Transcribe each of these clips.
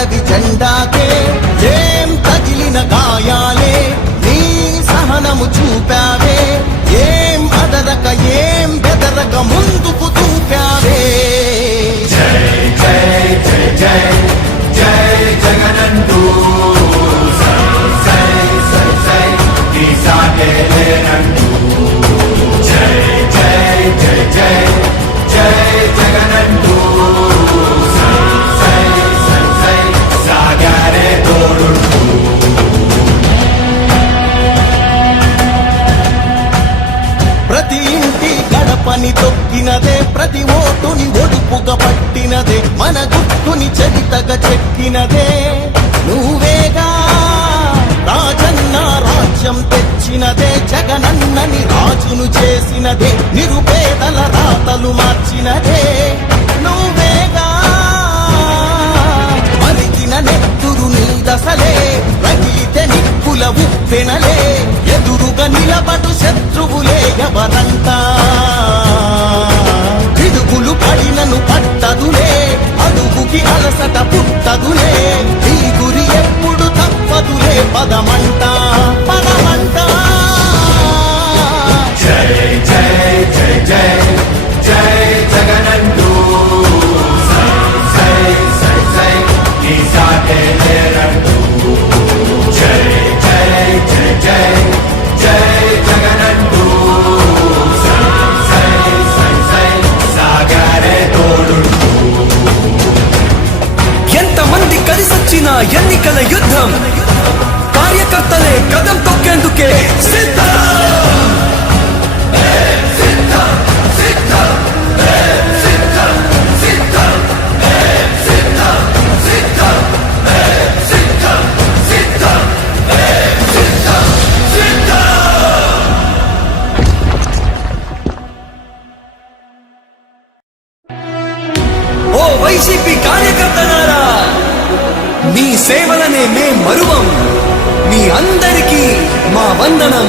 అండవి జెండాకే ఏం తగిలిన గాయాలే నీ సహనము చూపావే ఏం అదరక ఏం బెదరక ముందుకు చూపావే జై జై జై జై జై జగనంటూ సై సై సై నీ సాగే లేనంటూ జై జై జై జై జై జగనంటూ సై సై సై సాగారే తోడుంటూ ప్రతి ఇంటి గడపని తొక్కినదే ప్రతి ఓటుని ఒడుపుగా పట్టినదే మన గుట్టుని చరితగా చెక్కినదే నువ్వేగా రాజన్న రాజ్యం తెచ్చినదే జగనన్నని రాజును చేసినదే నిరుపేదల రాతలు మార్చినదే నువ్వేగా మరిగిన నెత్తురు నీ దశలే రగిలితే నిప్పుల ఉప్పెనలే ఎదురుగా నిలబడు శత్రువులే ఎవరంతా పిడుగులు పడినను పట్టదులే అడుగుకి అలసట పుట్టదులే ఈ గురి ఎప్పుడు తప్పదులే పదమంట పదమంట జై జై జై జై జై జగనంటూ సై సై సై నీ సాగే లేరంటూ జై జై జై జై జై జగనంటూ సై సై సై సాగారే తోడుంటూ ఎంతమంది కలిసొచ్చిన ఎన్నికల యుద్ధం కార్యకర్తలే కదం తొక్కేందుకే సిద్ధం ఓ వైసీపీ కార్యకర్తలారా మీ సేవలనే మే మరువం మీ అందరికీ మా వందనం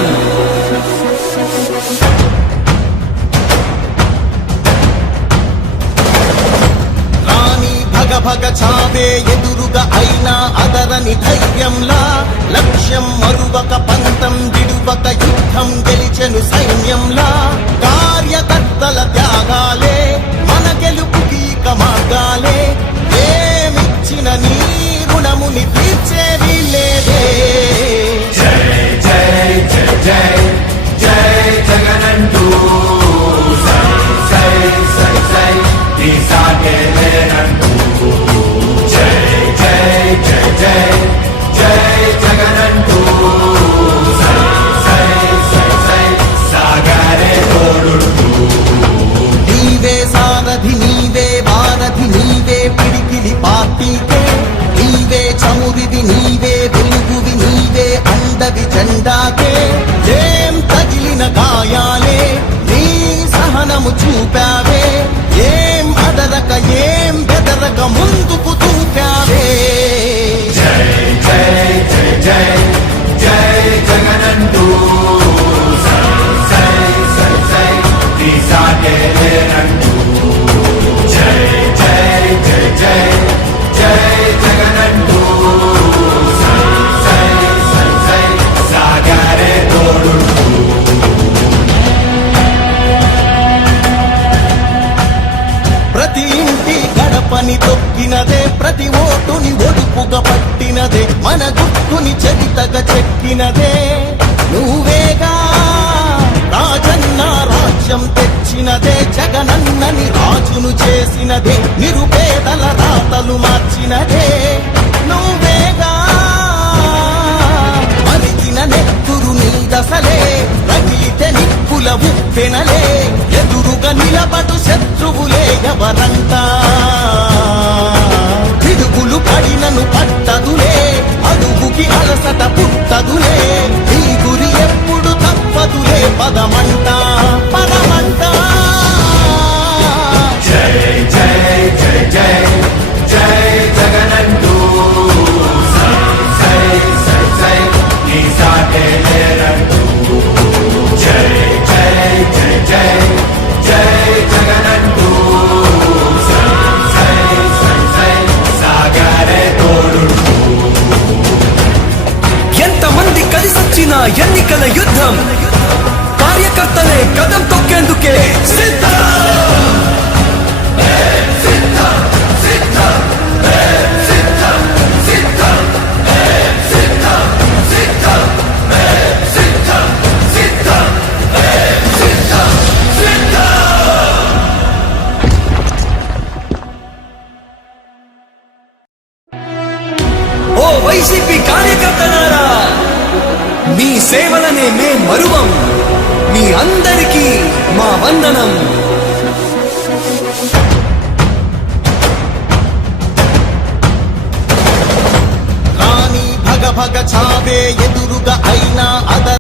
రాణి భగ భగ చావే ఎదురుగా అయినా అదరని ధైర్యంలా లక్ష్యం మరువక పంతం విడువక యుద్ధం గెలిచెను సైన్యంలా కార్యకర్తల త్యాగాలే మన గెలుపుకి మార్గాలే ఏమిచ్చిన నీ రుణముని తీర్చేది లేదే జై జై జై జై జై జగనంటూ సై సై సై నీ సాగే లేనంటూ జై జై జై జై జై జగనంటూ సై సై సై సాగారే తోడుంటూ నీవే సారథి నీవే వారధి నీవే పిడికిలి పార్టీకే నీవే చమురివి నీవే వెలుగువి నీవే అండవి జెండాకే ఏం తగిలిన గాయాలే నీ సహనము చూపావే ఏం అదరక ఏం బెదరక ముందుకు చూపావే జై జై జై జై జై జగనంటూ సై సై సై నీ సాగే లేనంటూ జై జై జై జై జై జగనంటూ సై సై సై సాగారే తోడుంటూ ప్రతి ఇంటి గడపని తొక్కినదే ప్రతి ఓటుని ఒడుపుగా పట్టినదే మన గుట్టుని చరితగా చెక్కినదే నువ్వేగా రాజన్న రాజ్యం తెచ్చినదే జగనన్నని రాజును చేసినదే నిరుపేదల రాతలు మార్చినదే నువ్వేగా మరిగిన నెత్తురు నీ దశలే రగిలితే నిప్పుల ఉప్పెనలే ఎదురుగా నిలబడు శత్రువులే ఎవరంతా పిడుగులు పడినను పట్టదులే అడుగుకి అలసట పుట్టదులే ఈ గురి ఎప్పుడు తప్పదులే పదమంట పదమంట జై జై జై జై జై జగనంటూ సై సై సై నీ సాగే లేరంటూ జై జై జై జై జై జగనంటూ సై సై సై సాగారే తోడు ఎన్నికల యుద్ధం కార్యకర్తలే కదం తొక్కేందుకే సిద్ధం. ఓ వైసీపీ కార్యకర్తలారా, మీ సేవలనే మే మరువం. మీ అందరికీ మా వందనం. కానీ భగ భగ చావే ఎదురుగా అయినా అద